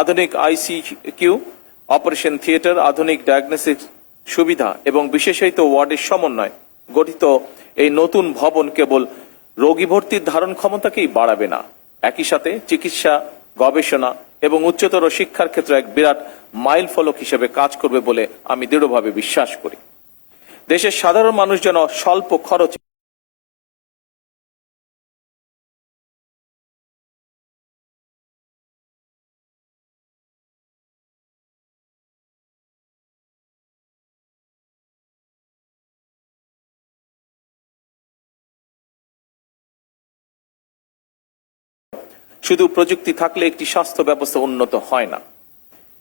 আধুনিক আইসিকিউ, operation theatre, আধুনিক diagnostic সুবিধা এবং বিশেষায়িত ওয়ার্ডের সমন্বয় গঠিত এই নতুন ভবন কেবল রোগী ভর্তির ধারণ ক্ষমতাকেই বাড়াবে না, একই সাথে চিকিৎসা, গবেষণা এবং উচ্চতর শিক্ষার ক্ষেত্রে এক বিরাট মাইল ফলক হিসেবে কাজ করবে বলে আমি দৃঢ়ভাবে বিশ্বাস করি। দেশের সাধারণ মানুষ যেন স্বল্প খরচে শুধু প্রযুক্তি থাকলে একটি স্বাস্থ্য ব্যবস্থা উন্নত হয় না,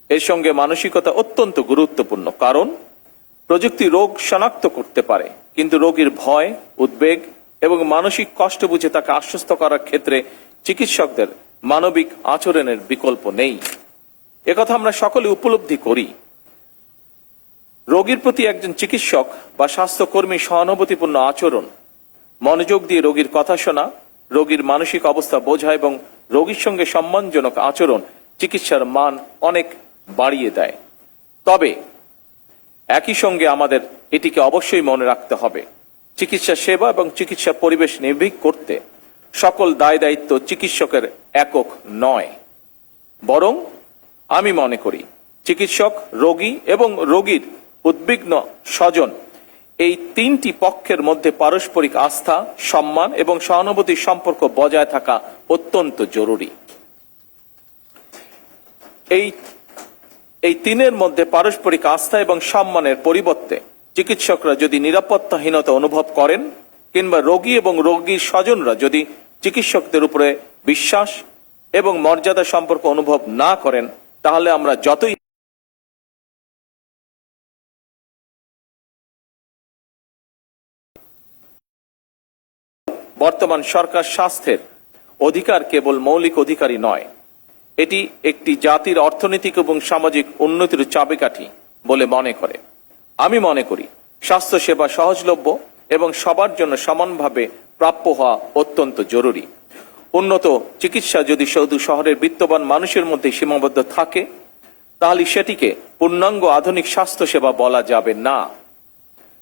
এর সঙ্গে মানসিকতা অত্যন্ত গুরুত্বপূর্ণ। কারণ প্রযুক্তি রোগ শনাক্ত করতে পারে, কিন্তু রোগীর ভয়, উদ্বেগ এবং মানসিক কষ্ট বুঝে তাকে আশ্বস্ত করার ক্ষেত্রে চিকিৎসকদের মানবিক আচরণের বিকল্প নেই। একথা আমরা সকলে উপলব্ধি করি। রোগীর প্রতি একজন চিকিৎসক বা স্বাস্থ্যকর্মী সহানুভূতিপূর্ণ আচরণ, মনোযোগ দিয়ে রোগীর কথা শোনা, রোগীর মানসিক অবস্থা বোঝা এবং রোগীর সঙ্গে সম্মানজনক আচরণ চিকিৎসার মান অনেক বাড়িয়ে দেয়। তবে একই সঙ্গে আমাদের এটিকে অবশ্যই মনে রাখতে হবে, চিকিৎসা সেবা এবং চিকিৎসা পরিবেশ নির্ভীক করতে সকল দায় দায়িত্ব চিকিৎসকের একক নয়, বরং আমি মনে করি চিকিৎসক, রোগী এবং রোগীর উদ্বিগ্ন স্বজন এই তিনটি পক্ষের মধ্যে পারস্পরিক আস্থা, সম্মান এবং সহানুভূতির সম্পর্ক বজায় থাকা অত্যন্ত জরুরি। এই তিনের মধ্যে পারস্পরিক আস্থা এবং সম্মানের পরিবর্তে চিকিৎসকরা যদি নিরাপত্তাহীনতা অনুভব করেন কিংবা রোগী এবং রোগীর স্বজনরা যদি চিকিৎসকদের উপরে বিশ্বাস এবং মর্যাদা সম্পর্ক অনুভব না করেন, তাহলে আমরা যতই বর্তমান সরকার স্বাস্থ্যের অধিকার কেবল মৌলিক অধিকারই নয়, এটি একটি জাতির অর্থনৈতিক এবং সামাজিক উন্নতির চাবিকাঠি বলে মনে করে। আমি মনে করি স্বাস্থ্যসেবা সহজলভ্য এবং সবার জন্য সমানভাবে প্রাপ্য হওয়া অত্যন্ত জরুরি। উন্নত চিকিৎসা যদি শুধু শহরের বিত্তবান মানুষের মধ্যে সীমাবদ্ধ থাকে, তাহলে সেটিকে পূর্ণাঙ্গ আধুনিক স্বাস্থ্যসেবা বলা যাবে না।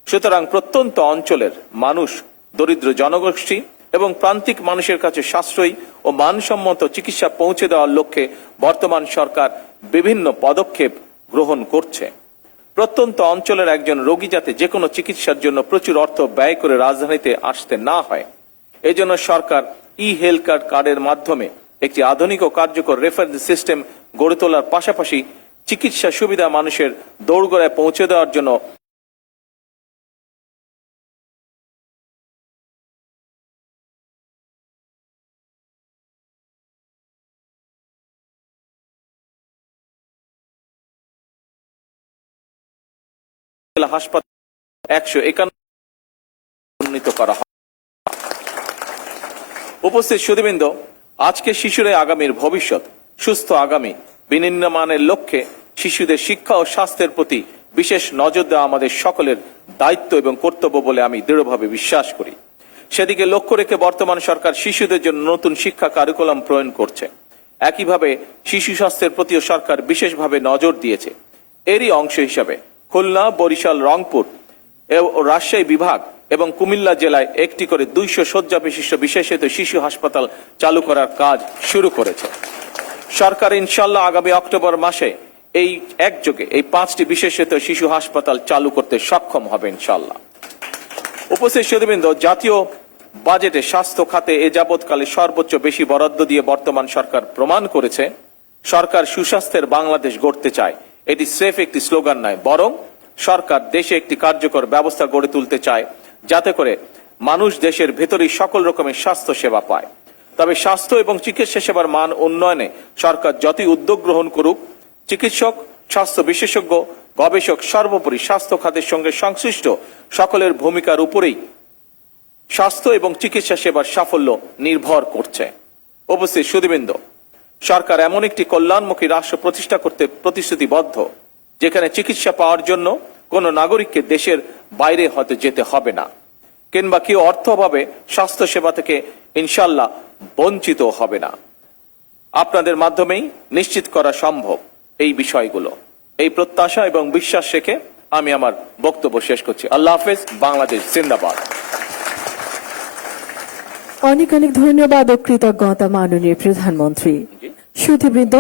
সুতরাং প্রত্যন্ত অঞ্চলের মানুষ, দরিদ্র জনগোষ্ঠী এবং প্রান্তিক মানুষের কাছে সাশ্রয়ী ও মানসম্মত চিকিৎসা পৌঁছে দেওয়ার লক্ষ্যে বর্তমান সরকার বিভিন্ন পদক্ষেপ গ্রহণ করছে। প্রত্যন্ত অঞ্চলের একজন রোগী যাতে যে কোনো চিকিৎসার জন্য প্রচুর অর্থ ব্যয় করে রাজধানীতে আসতে না হয়, এজন্য সরকার হেলথ কার্ডের মাধ্যমে একটি আধুনিক ও কার্যকর রেফারেন্স সিস্টেম গড়ে তোলার পাশাপাশি চিকিৎসা সুবিধা মানুষের দোরগোড়ায় পৌঁছে দেওয়ার জন্য হাসপাতাল 151 উন্নীত করা হয়। উপস্থিত সুধীবৃন্দ, আজকে শিশুরাই আগামীর ভবিষ্যৎ। সুস্থ আগামী বিনির্মাণের লক্ষ্যে শিশুদের শিক্ষা ও স্বাস্থ্যের প্রতি বিশেষ নজর দেওয়া আমাদের সকলের দায়িত্ব এবং কর্তব্য বলে আমি দৃঢ়ভাবে বিশ্বাস করি। সেদিকে লক্ষ্য রেখে বর্তমান সরকার শিশুদের জন্য নতুন শিক্ষা কারিকুলাম প্রণয়ন করছে। একইভাবে শিশু স্বাস্থ্যের প্রতিও সরকার বিশেষভাবে নজর দিয়েছে। এরই অংশ হিসাবে খুলনা, বরিশাল, রংপুর ও রাজশাহী বিভাগ এবং কুমিল্লা জেলায় একটি করে 200 শয্যা বিশিষ্ট বিশেষায়িত শিশু হাসপাতাল চালু করার কাজ শুরু করেছে। সরকার ইনশাল্লাহ আগামী অক্টোবর মাসে এই একযোগে এই 5টি বিশেষায়িত শিশু হাসপাতাল চালু করতে সক্ষম হবে ইনশাল্লাহ। উপস্থিত সুধীবৃন্দ, জাতীয় বাজেটে স্বাস্থ্য খাতে এ যাবৎকালে সর্বোচ্চ বেশি বরাদ্দ দিয়ে বর্তমান সরকার প্রমাণ করেছে সরকার সুস্বাস্থ্যের বাংলাদেশ গড়তে চায়। এটি স্রেফ একটি স্লোগান নয়, বরং সরকার দেশে একটি কার্যকর ব্যবস্থা গড়ে তুলতে চায় যাতে করে মানুষ দেশের ভেতরেই সকল রকমের স্বাস্থ্য সেবা পায়। তবে স্বাস্থ্য এবং চিকিৎসা সেবার মান উন্নয়নে সরকার যতই উদ্যোগ গ্রহণ করুক, চিকিৎসক, স্বাস্থ্য বিশেষজ্ঞ, গবেষক, সর্বোপরি স্বাস্থ্য খাতের সঙ্গে সংশ্লিষ্ট সকলের ভূমিকার উপরেই স্বাস্থ্য এবং চিকিৎসা সেবার সাফল্য নির্ভর করছে। উপস্থিত সুধীবৃন্দ, সরকার এমন একটি কল্যাণমুখী রাষ্ট্র প্রতিষ্ঠা করতে প্রতিশ্রুতিবদ্ধ যেখানে চিকিৎসা পাওয়ার জন্য কোনো নাগরিককে দেশের বাইরে হতে যেতে হবে না, কিংবা কেউ অর্থ অভাবে স্বাস্থ্য সেবা থেকে ইনশাল্লাহ বঞ্চিত হবে না। আপনাদের মাধ্যমেই নিশ্চিত করা সম্ভব এই বিষয়গুলো। এই প্রত্যাশা এবং বিশ্বাস রেখে আমি আমার বক্তব্য শেষ করছি। আল্লাহ হাফেজ। বাংলাদেশ জিন্দাবাদ। অনেক অনেক ধন্যবাদ ও কৃতজ্ঞতা মাননীয় প্রধানমন্ত্রী। সুধীবৃন্দ,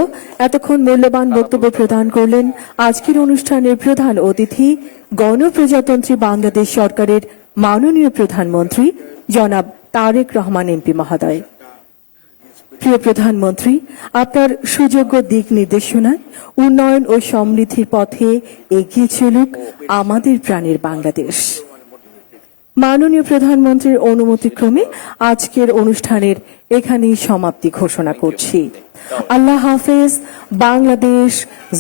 এতক্ষণ মূল্যবান বক্তব্য প্রদান করলেন আজকের অনুষ্ঠানের প্রধান অতিথি, গণপ্রজাতন্ত্রী বাংলাদেশ সরকারের মাননীয় প্রধানমন্ত্রী জনাব তারেক রহমান এমপি মহোদয়। প্রিয় প্রধানমন্ত্রী, আপনার সুযোগ্য দিক নির্দেশনায় উন্নয়ন ও সমৃদ্ধির পথে এগিয়ে চলুক আমাদের প্রাণের বাংলাদেশ। মাননীয় প্রধানমন্ত্রীর অনুমতিক্রমে আজকের অনুষ্ঠানের এখানেই সমাপ্তি ঘোষণা করছি। আল্লাহ হাফেজ। বাংলাদেশ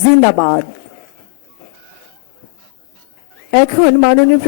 জিন্দাবাদ। এখন মাননীয়